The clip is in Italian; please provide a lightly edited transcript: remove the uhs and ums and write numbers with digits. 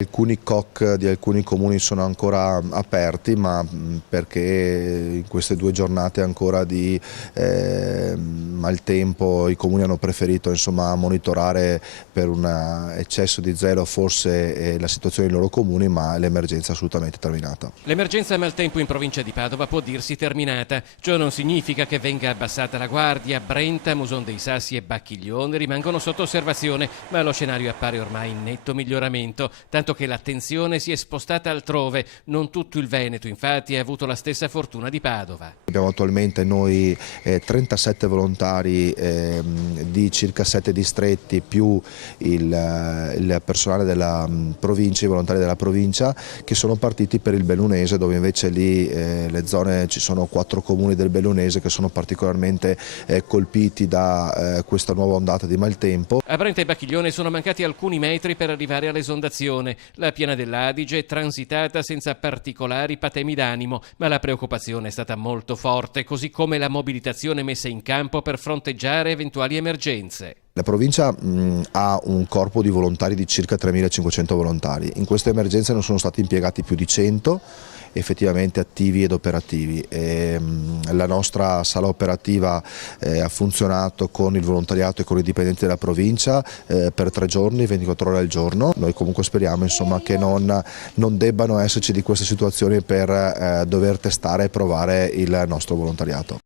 Alcuni COC di alcuni comuni sono ancora aperti, ma perché in queste 2 giornate ancora di maltempo i comuni hanno preferito monitorare per un eccesso di zelo forse la situazione dei loro comuni, ma l'emergenza è assolutamente terminata. L'emergenza maltempo in provincia di Padova può dirsi terminata. Ciò non significa che venga abbassata la guardia. Brenta, Muson dei Sassi e Bacchiglione rimangono sotto osservazione, ma lo scenario appare ormai in netto miglioramento, tanto che l'attenzione si è spostata altrove. Non tutto il Veneto, infatti, ha avuto la stessa fortuna di Padova. Abbiamo attualmente noi 37 volontari di circa 7 distretti più il personale della provincia, i volontari della provincia che sono partiti per il Bellunese, dove invece lì le zone, ci sono 4 comuni del Bellunese che sono particolarmente colpiti da questa nuova ondata di maltempo. A Brenta e Bacchiglione sono mancati alcuni metri per arrivare all'esondazione. La piana dell'Adige è transitata senza particolari patemi d'animo, ma la preoccupazione è stata molto forte, così come la mobilitazione messa in campo per fronteggiare eventuali emergenze. La provincia ha un corpo di volontari di circa 3.500 volontari. In queste emergenze non sono stati impiegati più di 100 effettivamente attivi ed operativi. La nostra sala operativa ha funzionato con il volontariato e con i dipendenti della provincia per 3 giorni, 24 ore al giorno. Noi comunque speriamo che non debbano esserci di queste situazioni per dover testare e provare il nostro volontariato.